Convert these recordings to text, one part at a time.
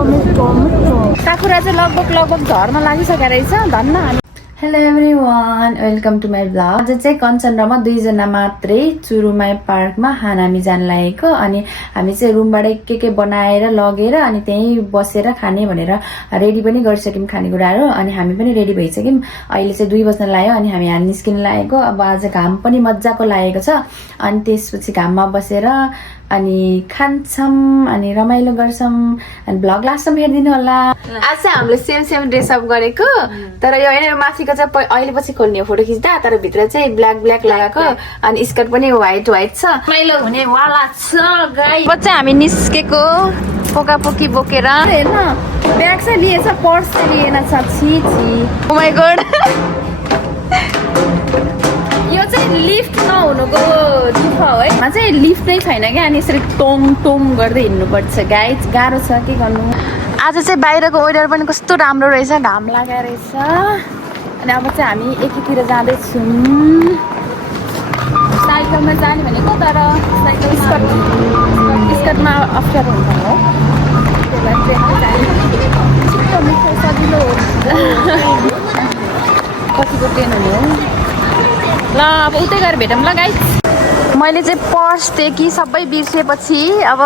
साकुरा चाहिँ लगभग झर्न लागिसकेको रहेछ धन्न। Hello everyone, welcome to my blog. आज चाहिँ कञ्चन र म दुईजना मात्रै चुरुमाई पार्कमा हामी जान लागेको। अनि हामी चाहिँ रुमबाटै के बनाएर लगेर अनि त्यहीँ बसेर खाने भनेर रेडी पनि गरिसक्यौँ खानेकुराहरू। अनि हामी पनि रेडी भइसक्यौँ। अहिले चाहिँ 2 बज्न लाग्यो अनि हामी निस्किन लागेको। अब आज घाम पनि मजाको लागेको छ। अनि त्यसपछि घाममा बसेर अनि खान्छौँ अनि रमाइलो गर्छौँ। अनि भ्लग लास्टसम्म हेरिदिनु होला। आज चाहिँ हामीले सेम ड्रेसअप गरेको, तर यो होइन माथिको चाहिँ अहिले पछि खोल्ने हो फोटो खिच्दा, तर भित्र चाहिँ ब्ल्याक लगाएको अनि स्कर्ट पनि व्हाइट छ। रमाइलो हुने वाला छ गाइस। अब चाहिँ हामी निस्केको पोकापोकी बोकेर। हेर्न ब्याग चाहिँ लिएछ, पर्स चाहिँ लिएन छ। छि ओ माई गॉड। यो चाहिँ लिफ्ट नहुनुको दुःख हो है। मा चाहिँ लिफ्ट नै छैन क्या, अनि यसरी टोम गर्दै हिँड्नुपर्छ गाइस। गाह्रो छ, के गर्नु। आज चाहिँ बाहिरको वेदर पनि कस्तो राम्रो रहेछ, घाम लागेको रहेछ। अनि अब चाहिँ हामी एकीतिर जाँदैछौँ। साइकलमा जाने भनेको, तर साइकल स्कर्टमा अप्ठ्यारो हुन्छ हो। त्यही भएर ट्रेनमा जाने छिटो मिठो सजिलो कतिको ट्रेन हुने हो। ल अब उतै गएर भेटौँ ल गाइस। मैले चाहिँ पर्स टेकी सबै बिर्सेपछि अब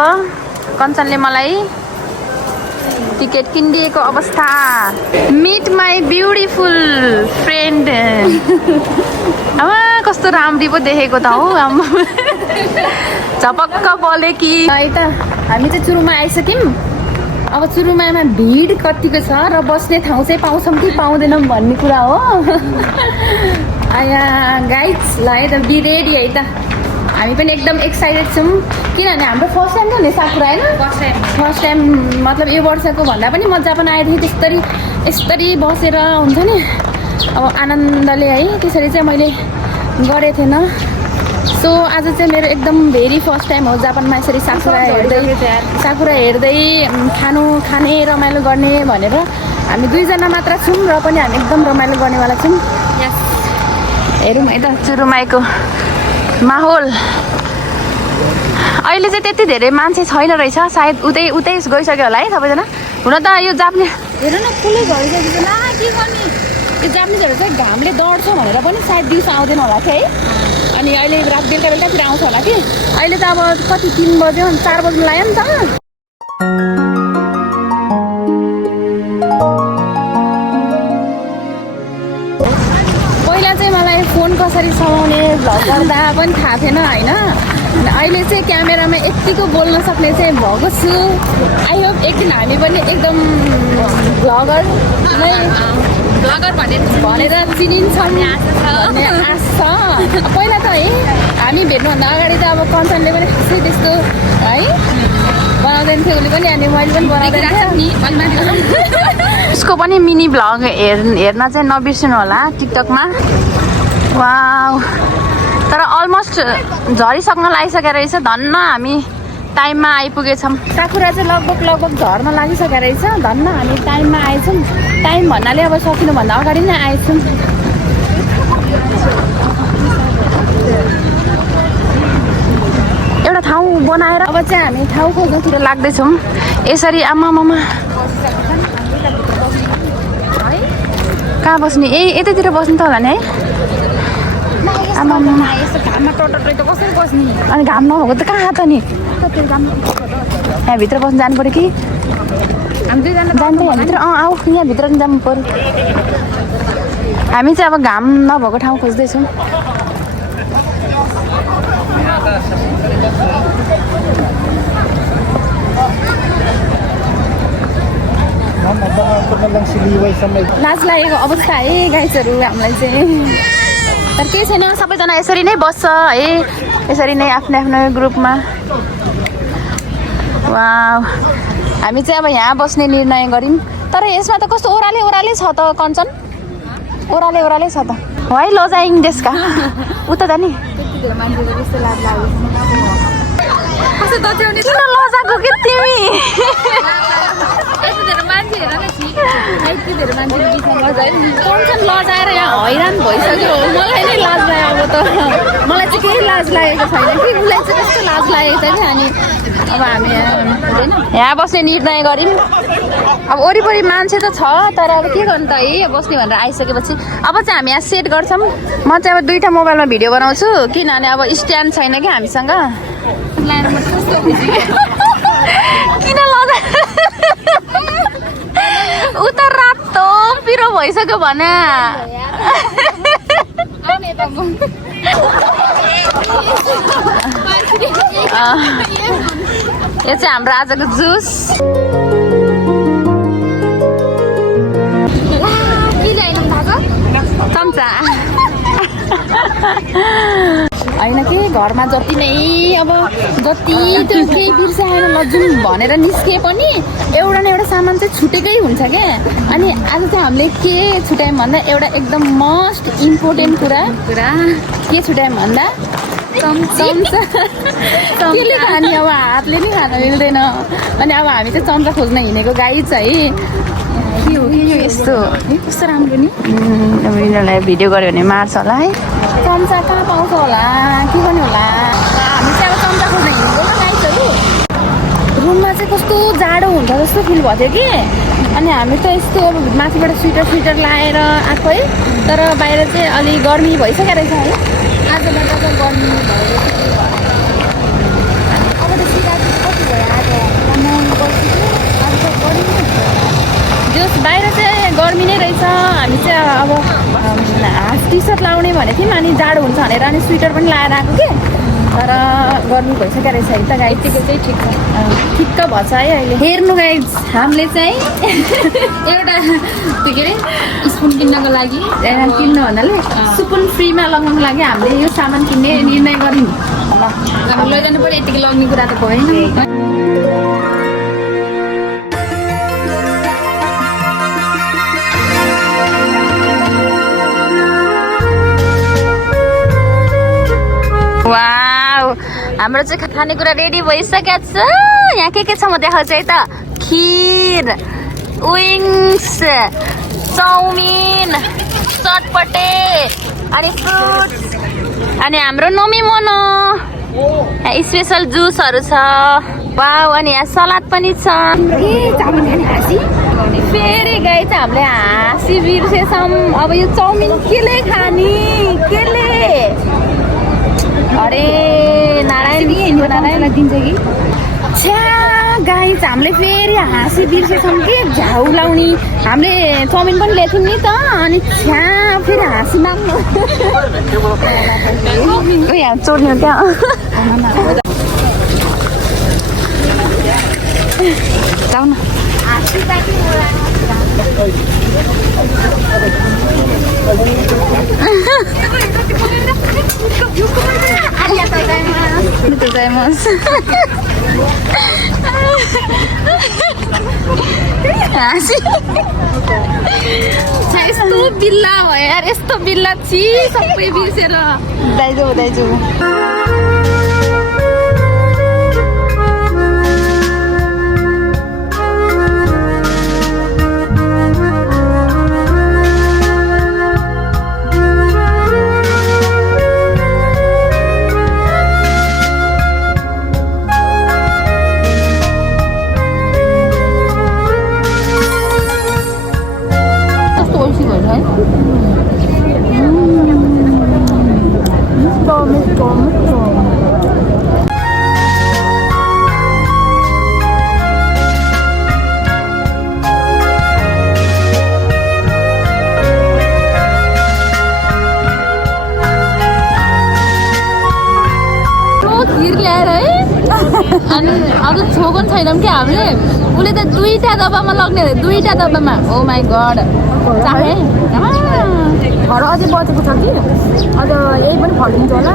कञ्चनले मलाई टिकट किनिदिएको अवस्था। Meet my beautiful friend. अब कस्तो राम्री पो देखेको त हौ। झपक्क बोले कि त हामी चाहिँ चुरुमा आइसक्यौँ। अब चुरुमामा भिड कतिको छ र बस्ने ठाउँ चाहिँ पाउँछौँ कि पाउँदैनौँ भन्ने कुरा हो। आया गाइड्स, ल है त बी रेडी है त। हामी पनि एकदम एक्साइटेड छौँ, किनभने हाम्रो फर्स्ट टाइम थियो नि साकुरा होइन। फर्स्ट टाइम मतलब यो वर्षको भन्दा पनि मजा पनि आएको थियो। यसरी बसेर हुन्छ नि अब आनन्दले है। त्यसरी चाहिँ मैले गरेको थिएन। सो आज चाहिँ मेरो एकदम भेरी फर्स्ट टाइम हो जापानमा यसरी साकुरा हेर्दै खाने रमाइलो गर्ने भनेर। हामी 2 जना मात्र छौँ र पनि हामी एकदम रमाइलो गर्नेवाला छौँ। हेरौँ है त चुरुमाईको माहौल। अहिले चाहिँ त्यति धेरै मान्छे छैन रहेछ, सायद उतै गइसक्यो होला है सबैजना। हुन त यो जापानिज हेर न फुलै भइसकेको छ। के गर्ने, यो जापानिजहरू चाहिँ घामले डढ्छ भनेर पनि सायद दिउँसो आउँदैन होला कि है। अनि अहिले रात बेलुकातिर आउँछ होला कि। अहिले त अब कति 3 बज्यो, 4 बज्नु लाग्यो नि त। फोन कसरी समाउने भ्लग गर्दा पनि थाहा थिएन होइन। अहिले चाहिँ क्यामेरामा यतिको बोल्न सक्ने चाहिँ भएको छु। आई होप एक दिन हामी पनि एकदम भ्लगर भनेर चिनिन्छौँ भन्ने आश छ। पहिला त है हामी भेट्नुभन्दा अगाडि त अब कञ्चनले पनि खासै त्यस्तो है बनाउँदैन थियो, उसले पनि। अनि मैले पनि बनाउँदैन थिएँ। उसको पनि मिनी भ्लग हेर्न चाहिँ नबिर्सिनु होला टिकटकमा। वाउ, तर अलमोस्ट झरिसक्न लागिसकेको रहेछ। धन्न हामी टाइममा आइपुगेछौँ। साकुरा चाहिँ लगभग झर्न लागिसकेको रहेछ। धन्न हामी टाइममा आएछौँ। टाइम भन्नाले अब सकिनुभन्दा अगाडि नै आएछौँ। एउटा ठाउँ बनाएर अब चाहिँ हामी ठाउँ खोज्नुतिर लाग्दैछौँ। यसरी आमामामा कहाँ बस्ने? यतैतिर बस्नु त होला नि है। आमामा घाममा टटटै त कसरी बस्ने? अनि घाम नभएको त कहाँ त नि? यहाँ भित्र बस्नु जानु पऱ्यो कि? हामी जान्छ यहाँभित्र। आऊ यहाँभित्र नि जानु पऱ्यो। हामी चाहिँ अब घाम नभएको ठाउँ खोज्दैछौँ। लाज लागेको अवस्था है गाइसहरू हामीलाई चाहिँ। तर केही छैन, सबैजना यसरी नै बस्छ है। यसरी नै आफ्नो ग्रुपमा। वाउ, हामी चाहिँ अब यहाँ बस्ने निर्णय गऱ्यौँ। तर यसमा त कस्तो ओह्राले छ त कञ्चन। ओह्राले छ त। है लजाइङ देशका उता जाने किन लजाको कि तिमी? यति धेरै मान्छेले बिचमा लजायो कन्छन् लजाएर यहाँ हैरान भइसक्यो मलाई नै लाज लाग्यो अब त मलाई चाहिँ केही लाज लागेको छैन कि उसलाई चाहिँ कस्तो लाज लागेको छ कि अनि अब हामी यहाँ बस्ने निर्णय गऱ्यौँ अब वरिपरि मान्छे त छ तर अब के गर्नु त है बस्ने भनेर आइसकेपछि अब चाहिँ हामी यहाँ सेट गर्छौँ म चाहिँ अब 2टा मोबाइलमा भिडियो बनाउँछु किनभने अब स्ट्यान्ड छैन कि हामीसँग किन लगा उ त रातो पिरो भइसक्यो भने यो चाहिँ हाम्रो आजको जुस चम्चा होइन कि घरमा जति नै अब जति त्यो केही बिर्साएर लजाउँ भनेर निस्के पनि एउटा न एउटा सामान चाहिँ छुटेकै हुन्छ क्या अनि आज चाहिँ हामीले के छुट्यायौँ भन्दा एउटा एकदम मोस्ट इम्पोर्टेन्ट कुरा के छुट्यायौँ भन्दा चम्चा केले खाने अब हातले नि खान मिल्दैन अनि अब हामी चाहिँ चम्चा खोज्न हिँडेको गाई छ है के हो यो यस्तो कस्तो राम्रो नि अब यिनीहरूलाई भिडियो गऱ्यो भने मार्छ होला है चम्चा कहाँ पाउँछ होला के गर्ने होला हामी चाहिँ अब चम्चा खोज्न हिँडेको न गाइसहरू रुममा चाहिँ कस्तो जाडो हुन्छ जस्तो फिल भएको थियो कि अनि हामी त यस्तो अब माथिबाट स्वेटर लाएर आएको है तर बाहिर चाहिँ अलि गर्मी भइसकेको रहेछ है आजबाट त गर्मी भयो अब त सिधा कति भयो आज जस बाहिर चाहिँ गर्मी नै रहेछ हामी चाहिँ अब हाफ टी सर्ट लाउने भनेको थियौँ अनि जाडो हुन्छ भनेर अनि स्वेटर पनि लाएर आएको कि तर गर्मी भइसकेको रहेछ है त गाई चाहिँ ठिक छ ठिक्क भएछ है अहिले हेर्नु गाई हामीले चाहिँ एउटा त्यो के अरे स्पुन किन्नको लागि किन्नु भन्नाले स्पुन फ्रीमा लगाउनुको लागि हामीले यो सामान किन्ने निर्णय गऱ्यौँ अब लैजानु पऱ्यो यतिकै लग्ने कुरा त भएन वाउ हाम्रो चाहिँ खानेकुरा रेडी भइसकेको छ यहाँ के छ म देखाउँछु है त खिर विङ्स चाउमिन चटपटे अनि फ्रुट्स अनि हाम्रो नमी मोनो यहाँ स्पेसल जुसहरू छ वाउ अनि यहाँ सलाद पनि छ फेरि गाई चाहिँ हामीले हाँसी बिर्सेछौँ अब यो चाउमिन केले खाने केले अरे नारायणलाई दिन्छ कि छ्या गाई चाहिँ हामीले फेरि हाँसी बिर्सेछौँ कि झ्याउ लाउने हामीले चाउमिन पनि ल्याएको थियौँ नि त अनि छ्या फेरि हाँसी माग्नु यहाँ चोर्ने हो क्या जाऊ न यस्तो बिल्ला भयो यार यस्तो बिल्ला छि सबै बिर्सेर दाइजो अनि अझ छोगन छैनौँ कि हामीले उसले त 2टा डब्बामा लग्ने अरे 2टा डब्बामा ओ माई गड चाहे घर अझै बचेको छ कि अझ यही पनि फर्किन्छ होला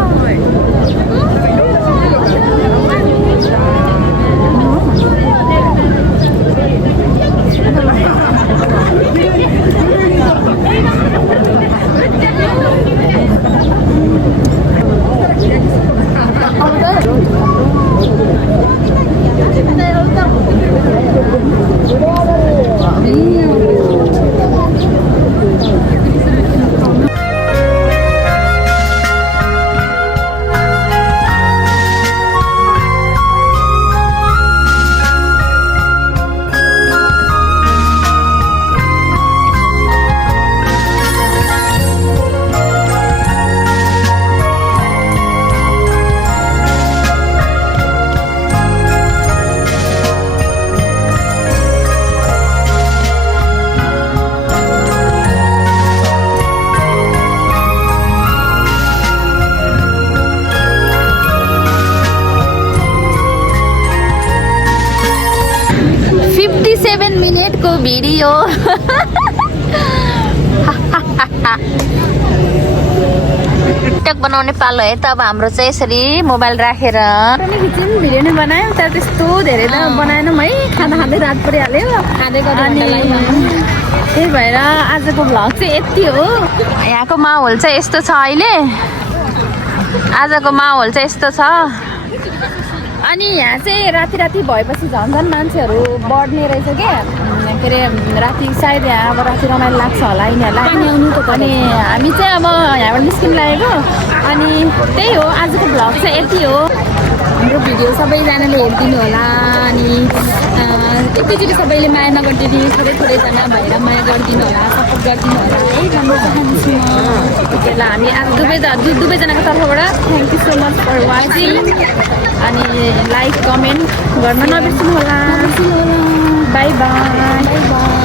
57 मिनटको भिडियो टिकटक बनाउने पालो है त अब हाम्रो चाहिँ यसरी मोबाइल राखेर भिडियो नै बनायौँ तर त्यस्तो धेरै त बनाएनौँ है खाँदा खाँदै रात परिहाल्यो अनि त्यही भएर आजको भ्लग चाहिँ यति हो यहाँको माहौल चाहिँ यस्तो छ अहिले आजको माहौल चाहिँ यस्तो छ अनि यहाँ चाहिँ राति राति भएपछि झन् झन् मान्छेहरू बढ्ने रहेछ क्या के अरे राति सायद यहाँ अब राति रमाइलो लाग्छ होला यिनीहरूलाई अनि हामी चाहिँ अब यहाँबाट निस्किनु लागेको अनि त्यही हो आजको भ्लग चाहिँ यति हो हाम्रो भिडियो सबैजनाले हेरिदिनु होला अनि एकैचोटि सबैले माया नगरिदिनु थोरै थोरैजना भएर माया गरिदिनु होला सपोर्ट गरिदिनु होला है राम्रो चाहन्छु म त्यति बेला हामी आज दुवैजनाको तर्फबाट thank you so much for watching अनि लाइक कमेन्ट गर्न नबिर्सनु होला बाई बाई